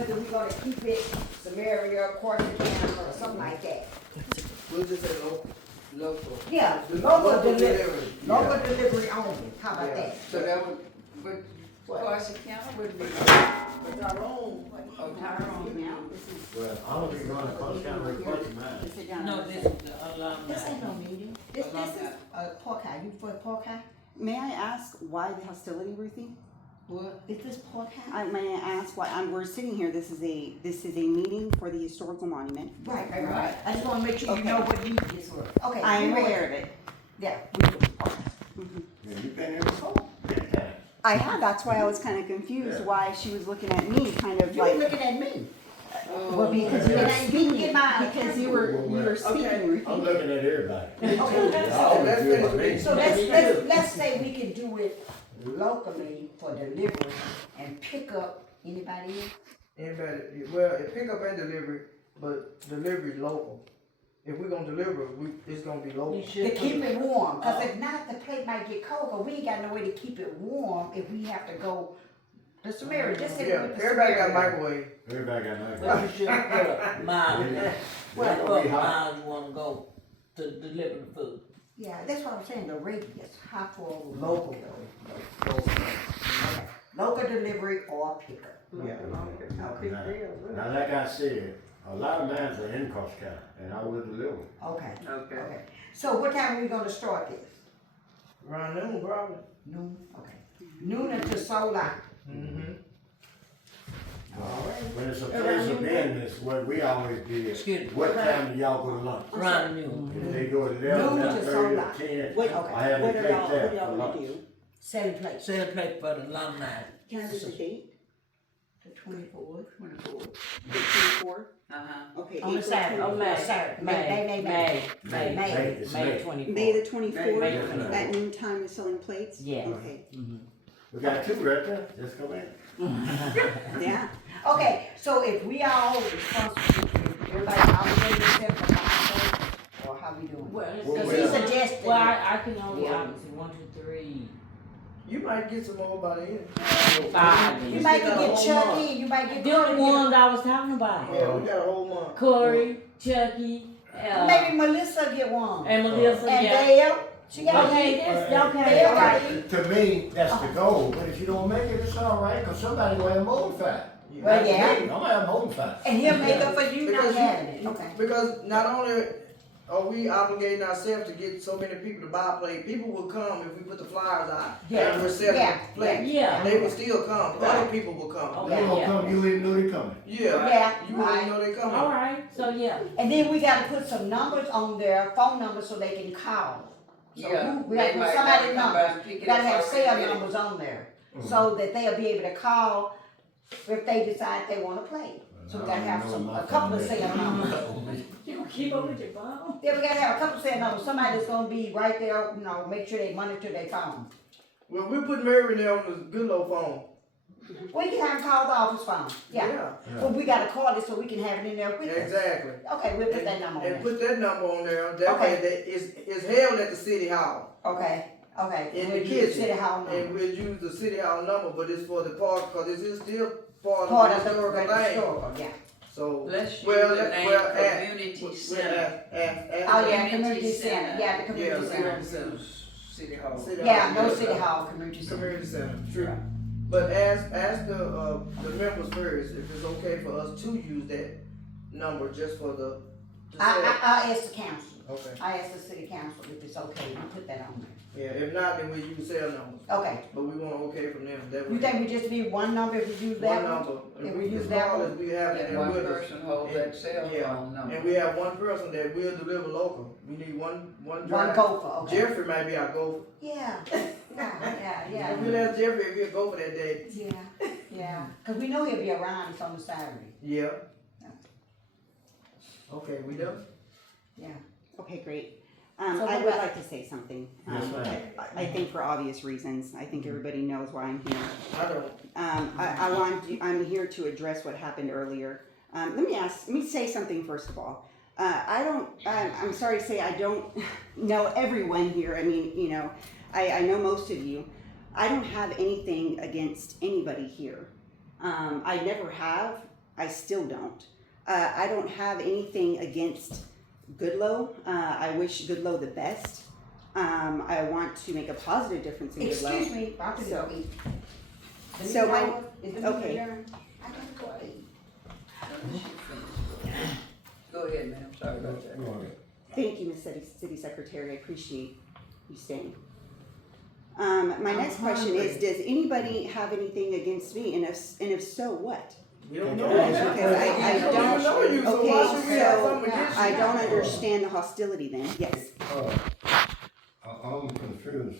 whether we're gonna keep it Samaria, Corsicana, or something like that. We'll just say local. Yeah, The local delivery, Yeah. local delivery only, how about Yeah. that? So that would, but What? Corsicana would be, But Tyrone, oh, Tyrone now. Well, I don't be going to Coast County request mine. No, this is the alumni. This ain't no meeting. This is, Park High, you for Park High? May I ask why the hostility, Ruthie? What? Is this Park High? May I ask why, we're sitting here, this is a meeting for the historical monument. Right. I just wanna make sure you know what meeting this was. Okay. I am you know aware what- of it. Yeah, we do. Okay. Yeah, you been here before? Many times. I have, that's why I was kinda confused Yeah. why she was looking at me, kind of You were like, looking at me. well, because you It were ain't, you can get speaking, mine. because you were speaking, Okay. I'm Ruthie. looking at everybody. Okay. I always let's do my finish. meeting. So let's say we can do it locally for delivery and pick up anybody else. anybody, well, it pick up and delivery, but delivery is local. If we're gonna deliver, it's gonna be local. To keep it warm, cause if not, the plate might get cold, but we ain't got no way to keep it warm if we have to go to Samaria, just hit it Yeah, with the everybody got Samaria. microwave. Everybody got nice. Well, you should put miles, Yeah. what Gonna be hot. miles you wanna go to deliver the food. Yeah, that's what I'm saying, the radius, how far we Local. Okay, local delivery or pickup. Yeah. Now, like I said, a lot of mines are in Coast County, and I will deliver. Okay, Okay. okay. So what time are we gonna start this? Around noon, probably. Noon, okay. Noon until sold out. Mm-hmm. When it's a place of business, what we always did, Excuse me. what time do y'all go to lunch? Around noon. If they go at Noon 11, to 30, sold or out. 10, What, Okay. I have what a are plate y'all, there what for y'all wanna lunch. do? Selling plates, Celebrate for the alumni. Can I have the date? the 24th. 24. The 24th? Uh-huh. Okay, On the April Saturday. 24th. Saturday. May May. May, it's May May. 24th. May the May 24th, 24th. at noon time is selling plates? Yes. Okay, We got two right there, just come in. yeah. Okay, so if we all responsible, everybody obligated themselves to buy or how we doing? Well, it's Well, Cause well, he well, suggested. well, I can only Well- obviously 1, 2, 3, You might get some more by the end. 5. You might got a get whole Chucky, month. you might get. They're the ones I was talking about. Yeah, we got a whole month. Corey, Chucky, Maybe Melissa get one. and Melissa. And Yeah. Dale, she got Okay, one. that's okay. Dale All got right. it. To me, that's the goal, but if you don't make it, it's all right, cause somebody will have more than five. Well, yeah. I'm gonna have more than five. And he'll make up for you not Because having it, okay. Because not only are we obligating ourselves to get so many people to buy a plate, people will come if we put the flyers out Yeah. and we're selling Yeah. plates. Yeah. They will still come, other Right. people will come. Okay. They gonna come, you even know they coming. Yeah, Yeah, you right. wouldn't know they coming. All right. So yeah. And then we gotta put some numbers on their phone numbers so they can call. So Yeah, we gotta they put might somebody's wanna come by numbers, and pick we it gotta up have or cell get it. numbers on there, so that they'll be able to call if they decide they wanna play. So we gotta have a couple of cell numbers. You gonna keep up with your phone? Yeah, we gotta have a couple of cell numbers, somebody that's gonna be right there, you know, make sure they monitor their phone. Well, we put Mary there on the good old phone. We can have them call the office phone, yeah. But we gotta call it so we can have it in there with us. Exactly. Okay, we'll put that number on And there. put that number on there, that Okay. way that it's held at the city hall. Okay, In we'll the use the kitchen. city hall And number. we'll use the city hall number, but it's for the park, cause this is still part Part of of the the historical thing. historical, yeah. So, Let's use well, the name well, ask- Community we'll Center. Oh, yeah, community center, yeah, the community Yeah, center. community center. City Hall. City Yeah, hall, no city hall, community center. Community center, true. But ask the members first, if it's okay for us to use that number just for the. I asked the council, Okay, I asked the city council if it's okay, we put that on yeah, if not, then we use cell numbers, there. Okay, but we want okay from them, that you way. think we just need one number if we use that One one? number, If and we we use as that long one? as we have it And in one with us. person holds that cell Yeah. phone number. And we have one person that will deliver local, we need one One driver. gopher, okay. Jeffrey might be our gopher. Yeah, yeah, We'll ask Jeffrey if he'll go for that day. yeah, cause we know he'll be around, it's on the Saturday, Yeah. Okay, we done? yeah. Okay, great. So I what would about- like to say something. Yes, ma'am. I think for obvious reasons, I think everybody knows why I'm here. I don't. I'm here to address what happened earlier. Let me say something first of all. I'm sorry to say I don't know everyone here. I mean, you know, I know most of you. I don't have anything against anybody here. I never have. I still don't. I don't have anything against Goodlow. I wish Goodlow the best. I want to make a positive difference in Goodlow. Excuse me, I'm gonna go eat. The So meeting my- over? Is the meeting okay. adjourned? I gotta go eat. Go ahead, ma'am, sorry about that. Thank you, Ms. City Secretary. I appreciate you staying. My next question is, does anybody have anything against me? And if so, what? We don't know. Because I We don't even know you, so why should we have Okay, something against you? I don't understand the hostility then. Yes. I'm confused,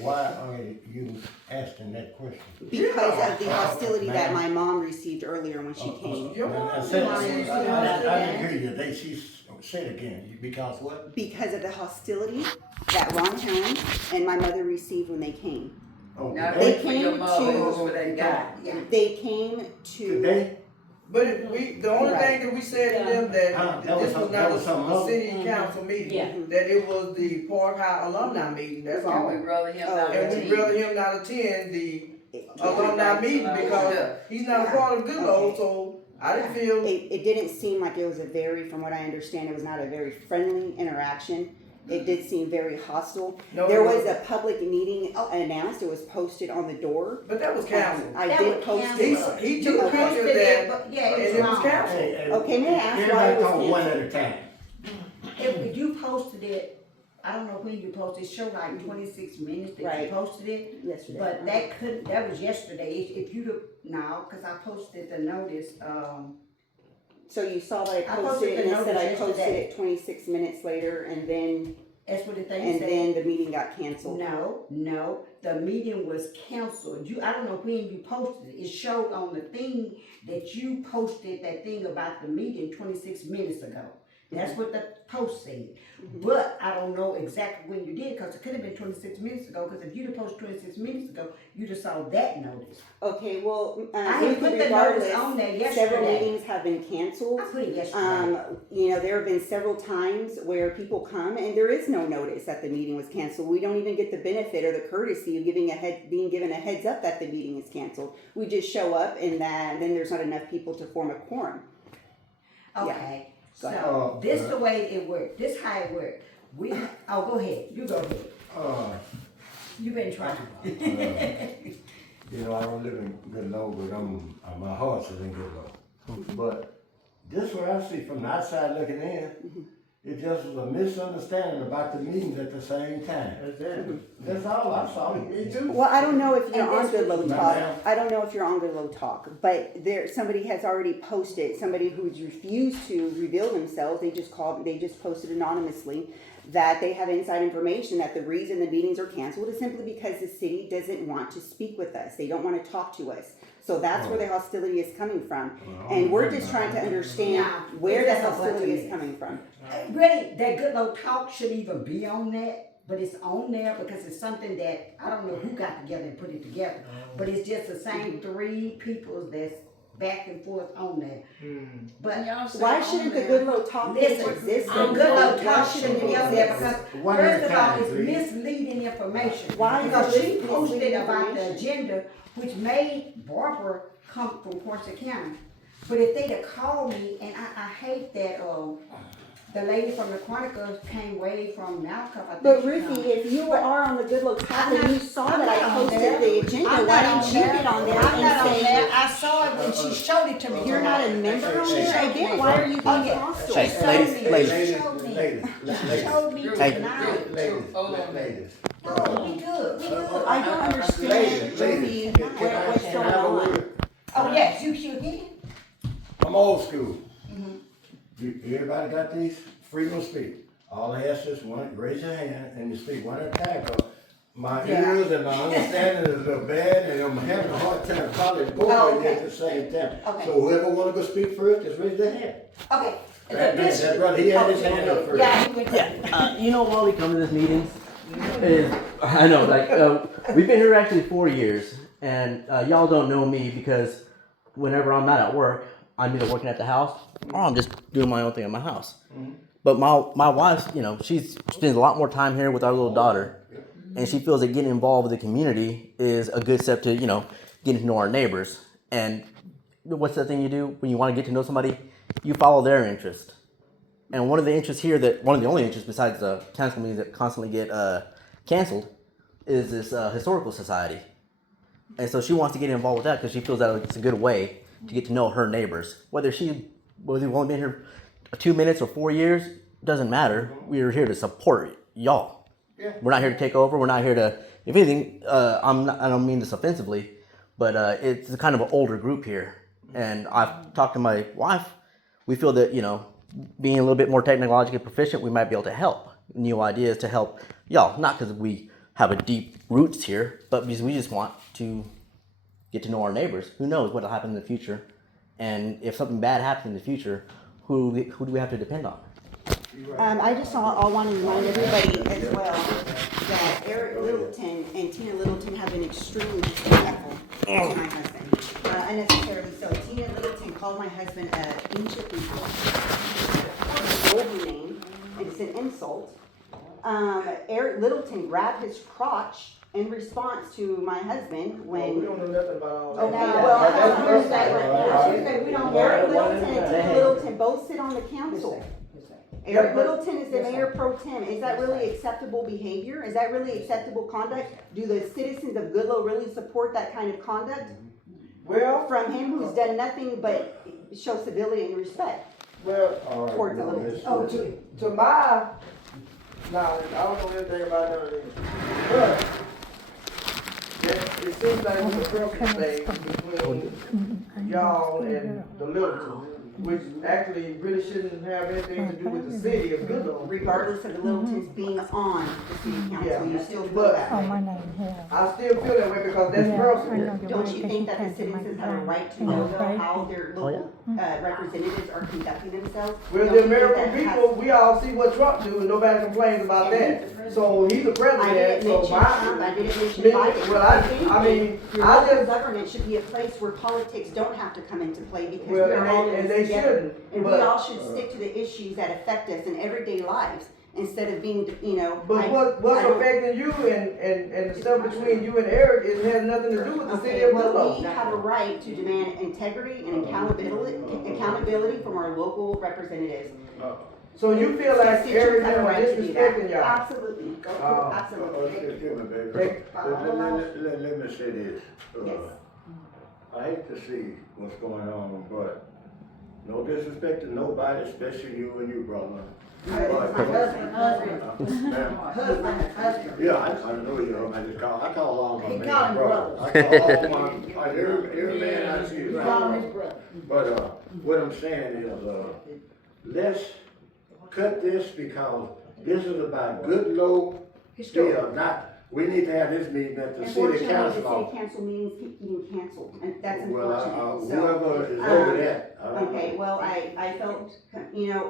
why are you asking that question? Because of the hostility that my mom received earlier when she came. Your And mom I said, didn't I see you. didn't hear you, she said again, because what? Because of the hostility that Ron Town and my mother received when they came. Oh, Not They only for your came mother, it to- was for that guy. Yeah. They came to, Today? But the only Right. thing that we said to them that That was this was some- not that was something a else. city council meeting, Yeah. that it was the Park High alumni meeting, that's And all. we rather him Oh, not And attend. we'd rather him not attend the alumni meeting because he's not a part of Goodlow, so I didn't feel. it didn't seem like it was from what I understand, it was not a very friendly interaction. It did seem very hostile. No, There it was wasn't. a public meeting announced, it was posted on the door. But that was council. I That did was post canceled. it. He You took a posted picture of it, that, but yeah, and it it was was wrong. council. Okay, may I ask why it was Everybody talk one canceled? at a time. If you posted it, I don't know when you posted, it showed like 26 minutes that you Right. posted it. Yesterday. But that was yesterday. If you'd have, no, cause I posted the notice, So you saw that I I posted posted it and the it said I notice posted yesterday. it 26 minutes later and then, that's what the thing said. the meeting got canceled. No, the meeting was canceled. I don't know when you posted it. It showed on the thing that you posted that thing about the meeting 26 minutes ago. That's what the post said. But I don't know exactly when you did, cause it could have been 26 minutes ago, cause if you'd have posted 26 minutes ago, you'd have saw that notice. Okay, well, I had put the notice regardless, on there several yesterday. meetings have been canceled. I put it yesterday. There have been several times where people come and there is no notice that the meeting was canceled. We don't even get the benefit or the courtesy of being given a heads up that the meeting is canceled. We just show up and then there's not enough people to form a quorum. Okay, Go ahead. so this the way it worked. This how it worked. Go ahead. You go ahead. You been trying. You know, I don't live in Goodlow, but my heart's is in Goodlow. But this what I see from the outside looking in, it just was a misunderstanding about the meetings at the same time. That's all I saw. Me too. Well, I don't know if you're And on that's Good what- Low Talk. I don't know if you're on Good Low Talk, but somebody has already posted, somebody who's refused to reveal themselves, they just posted anonymously that they have inside information that the reason the meetings are canceled is simply because the city doesn't want to speak with us. They don't want to talk to us. So that's where the hostility is coming from. And we're just trying to understand Nah, where the that's a bunch of hostility is mess. coming from. Really, that good old talk should even be on that, but it's on there because it's something that, I don't know who got together and put it together. But it's just the same three people that's back and forth on there. But Y'all say Why on shouldn't the there- Good Low Talk page listen, exist? the good old Why talk shouldn't shouldn't be it on there exist? because One at a first of all, time, it's please. misleading information. Why is Because it she misleading posted about the information? agenda, which made Barbara come from Portsmouth County. But if they'd have called me, and I hate that, the lady from the Chronicles came way from Malcolm, I think. But she Ricky, come. if you are on the Good Look Talk I'm and you not- saw I'm that I not on there. posted the agenda, I'm why not didn't you get on there I'm not on and there. say, I saw it when she showed it to me. you're not a member on there? Again, why are you being Okay. hostile? Hey, Showed ladies, me. ladies. She showed me. She showed me Hey. tonight. Ladies. Oh, we good, we good. I don't understand, Ladies, Ruby, what's Can going I have a on. word? Oh, yes, you can. I'm old school. Everybody got these? Freedom of speech. All I ask is raise your hand and you speak one at a time. 'Cause my Yeah. ears and my understanding is a little bad and I'm having a hard time following both of you at the same time. Okay. So whoever wanna go speak first, just raise their hand. Okay. That brother, he had his hand up first. Yeah, he went. You know why we come to this meetings? Is I know, we've been here actually 4 years, and y'all don't know me because whenever I'm not at work, I'm either working at the house or I'm just doing my own thing at my house. But my wife, she spends a lot more time here with our little daughter, and she feels that getting involved with the community is a good step to getting to know our neighbors. And what's the thing you do when you want to get to know somebody? You follow their interest. And one of the interests here one of the only interests besides the council meetings that constantly get canceled is this historical society. And so she wants to get involved with that because she feels that it's a good way to get to know her neighbors. Whether we've only been here 2 minutes or 4 years, doesn't matter. We're here to support y'all. Yeah. We're not here to take over. We're not here to, if anything, I don't mean this offensively, but it's a kind of an older group here. And I've talked to my wife. We feel that, being a little bit more technologically proficient, we might be able to help. New ideas to help y'all. Not because we have a deep roots here, but because we just want to get to know our neighbors. Who knows what will happen in the future? And if something bad happens in the future, who do we have to depend on? I just all want to remind everybody as well that Eric Littleton and Tina Littleton have been extremely disrespectful to my husband. Unnecessarily so. Tina Littleton called my husband a ancient people. Golden name. It's an insult. Eric Littleton grabbed his crotch in response to my husband when. We don't know nothing about all that. Okay, well, here's that right now. Here's that. We don't. Eric Littleton and Tina Littleton both sit on the council. Eric Littleton is the mayor pro tem. Is that really acceptable behavior? Is that really acceptable conduct? Do the citizens of Goodloe really support that kind of conduct? Well, From him who's done nothing but show civility and respect well, All right, towards the no, little. it's- Oh, to my knowledge, I don't know anything about none of this. But it seems like it's a perfect thing between y'all and the Littletons, which actually really shouldn't have anything to do with the city of Goodloe. Regardless of the Littletons being on the city Yeah. council, you still feel But- that Oh, way. my name here. I still feel that way because that's Yeah, I personal. know the Don't way you that think that the came to my citizens have a mind. right to And know it's though very- how their local representatives are conducting themselves? With Don't the you think American that has- people, we all see what Trump do and nobody complains about that. So he's the I president, didn't so mention Trump, I didn't mention Biden. Well, I mean, Your I local just, government should be a place where politics don't have to come into play because well, we're all in and this they together. shouldn't, And we but. all should stick to the issues that affect us in everyday lives instead of being, But what's I don't- affecting you and the stuff between you and Eric, it has nothing to do with the city Okay, of well, we Goodloe. have a right to demand integrity and accountability from our local representatives. So you feel like Constituents Eric have a is right to do that. disrespecting y'all? Absolutely, absolutely. Excuse me, baby. Take- Let me say this. Yes. I hate to see what's going on, but no disrespect to nobody, especially you and you, brother. My husband. Ma'am. Husband. Yeah, I know you, I call all my He men call him brothers. brothers. I call all my, every man I see is Call him my his brother. brother. But, what I'm saying is, let's cut this because this is about Goodloe. Still not, we need to have this meeting at the city Unfortunately, the council city office. council meetings keep getting canceled, and that's Well, unfortunate, so. whoever is over that, I don't know. Okay, well, I felt,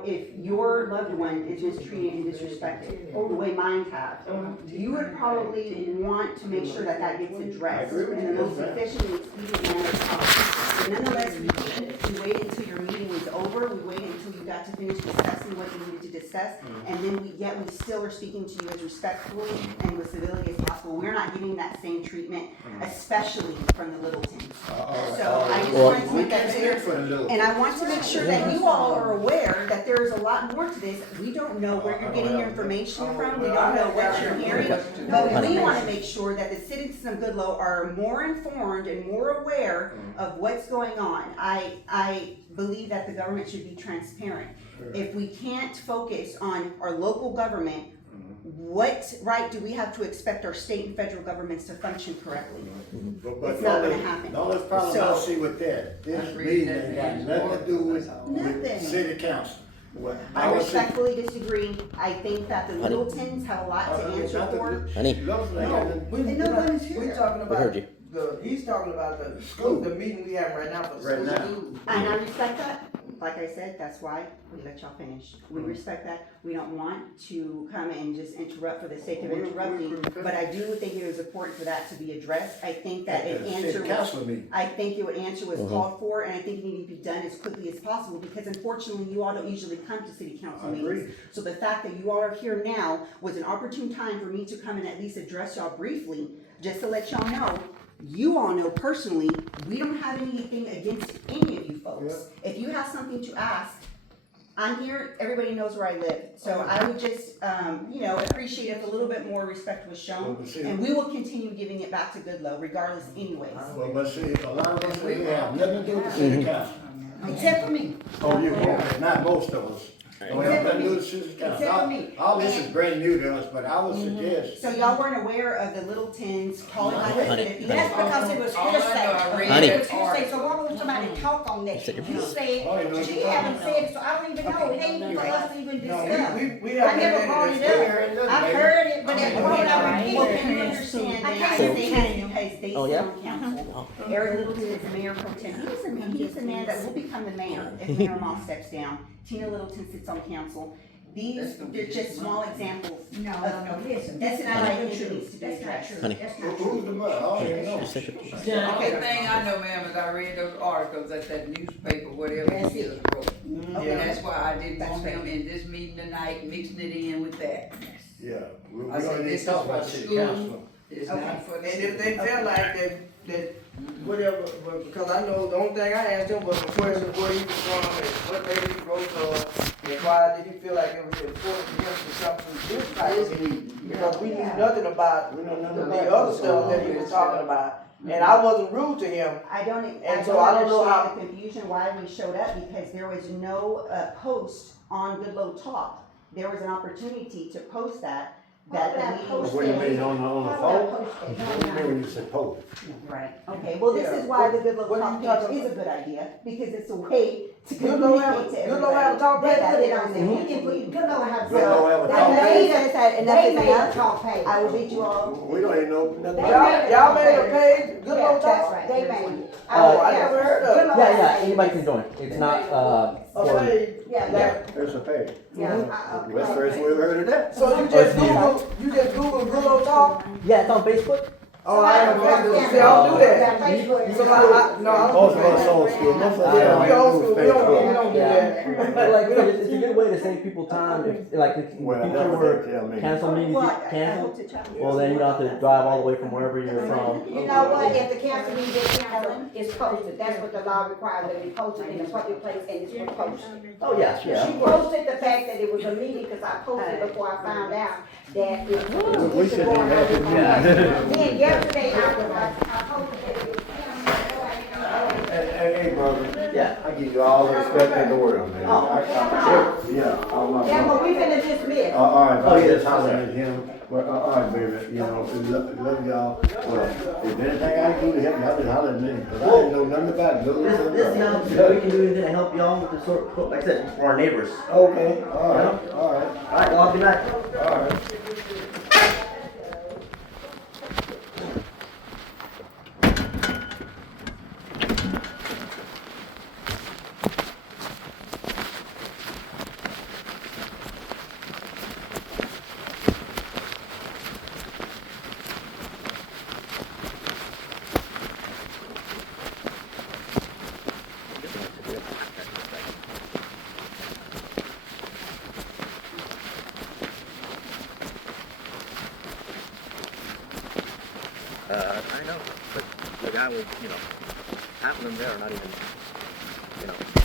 if your loved one is mistreated and disrespected, the way mine have, you would probably want to make sure that that gets addressed I agree with in you, the most yes, ma'am. efficient and expedient manner possible. But nonetheless, we waited until your meeting was over, we waited until you got to finish discussing what you needed to discuss, and then we still are speaking to you as respectfully and with civility as possible. We're not getting that same treatment, especially from the Littletons. So I just wanted to make that clear. And I want to make sure that you all are aware that there is a lot more to this. We don't know where you're getting your information from, we don't know what you're hearing, but we want to make sure that the citizens of Goodloe are more informed and more aware of what's going on. I believe that the government should be transparent. If we can't focus on our local government, what right do we have to expect our state and federal governments to function correctly? But It's not gonna happen. The only problem I So- see with that, this meeting ain't got nothing to do with Nothing. city council. What I would say- respectfully disagree. I think that the Littletons have a lot to answer nothing for. to- Honey. Littleton ain't got nothing- We nobody's here. We talking We heard about you. he's talking about the School. the meeting we have right now for the Right school. now. And I respect that. Like I said, that's why we let y'all finish. We respect that. We don't want to come and just interrupt for the sake of interrupting. But I do think it was important for that to be addressed. I think that At an the answer city was, council meeting. I think your answer was called for, and I think it needed to be done as quickly as possible, because unfortunately, you all don't usually come to city council I agree. meetings. So the fact that you all are here now was an opportune time for me to come and at least address y'all briefly, just to let y'all know you all know personally, we don't have anything against any of you folks. If you have something to ask, I'm here, everybody knows where I live, so I would just, appreciate if a little bit more respect was shown, and we will continue giving it back to Goodloe regardless anyways. Well, but see, a lot of us, we have nothing to do with the city council. Except for me. Oh, you won't, not most of us. Don't have nothing to do with the city council. Except for me. All this is brand new to us, but I would suggest, So y'all weren't aware of the little tins calling my husband? That's because it was All I know, I hearsay. read Honey. It was hearsay, so why would somebody talk on that? You said, she haven't said it, so I don't even know, it ain't even for us to even discuss. we I have never brought it up. I've heard it, but that's what I Well, repeat. can you understand I that can't they see. because they Oh, sit yeah? on council. Eric Littleton is the mayor pro tem. He's the man that will become the mayor if Mayor Moss steps down. Tina Littleton sits on council. These, they're just small examples. No, listen, This that's is not what I even think true. needs to be That's not addressed. true. Honey. That's not who's true. the mother? I don't even know. Yeah. Only thing I know, ma'am, is I read those articles at that newspaper, whatever That's he is wrote. And Okay. that's why I didn't That's want right. him in this meeting tonight, mixing it in with that. Yeah, we I said, don't need this to talk is about for city school. council. It's Okay. not for And the if they felt like that, whatever, but because I know the only thing I asked him was a question where he was from and what made he wrote and why did he feel like it was important to him to come to this type of meeting? Because we knew nothing about We know nothing about the other stuff that he was talking about. And I wasn't rude to him. I don't And so I don't know how- understand the confusion why we showed up because there was no post on Goodloe Talk. There was an opportunity to post that the meeting was. What do you mean, on the Why would I phone? post that? What do you mean when you say post? Right, okay, well, this Yeah. is why the Goodloe What are Talk you talking page is a good idea, because it's a way to Goodloe have- communicate to Goodloe have a everybody. talk They page? put it on there, we can put, good Lord, have. Good Lord, have a They talk made page. a- Said enough They is made enough. a talk page. I will read you all. We don't even know nothing They about made it. Y'all made a page, good Yeah, old that's talk? right, they made it. Oh, I never heard of it. Good Lord Yeah, made it. anybody can join. It's not, A for, page. Yeah, There's a page. yeah. What's the first we ever heard of that? So you just Google good old talk? yeah, it's on Facebook. Oh, I have Facebook. See, I don't do that. So no, I don't Most do of us that. old school, most of us Yeah, we don't old use school, we don't Facebook. do that. But like, it's a good way to save people time. If like if Well, people that's what were they tell me. cancel meetings, Well, get I canceled. hope to tell you. Well, then you don't have to drive all the way from wherever you're from. You know what, if the council meeting is canceled, it's posted, that's what the law requires, that it be posted in a public place and it's been posted. Oh yeah, yeah. She posted the fact that it was a meeting, cause I posted before I found out that it was. We should have had this meeting. Then yesterday, I posted that it was. Hey, brother. Yeah. I give you all the respect in the world, man. Yeah, all my Yeah, brother. but we finna dismiss. All right, Oh, but yeah, just that's hollering right. at him. Well, all right, baby, you know, love y'all. Well, if anything I can do to help y'all, just holler at me, cause I didn't know nothing about it. This sounds, we can do anything to help y'all with the sort, like I said, for our neighbors. Okay, all right. All right, well, I'll be back. All right. I know, but the guy will, half of them there are not even,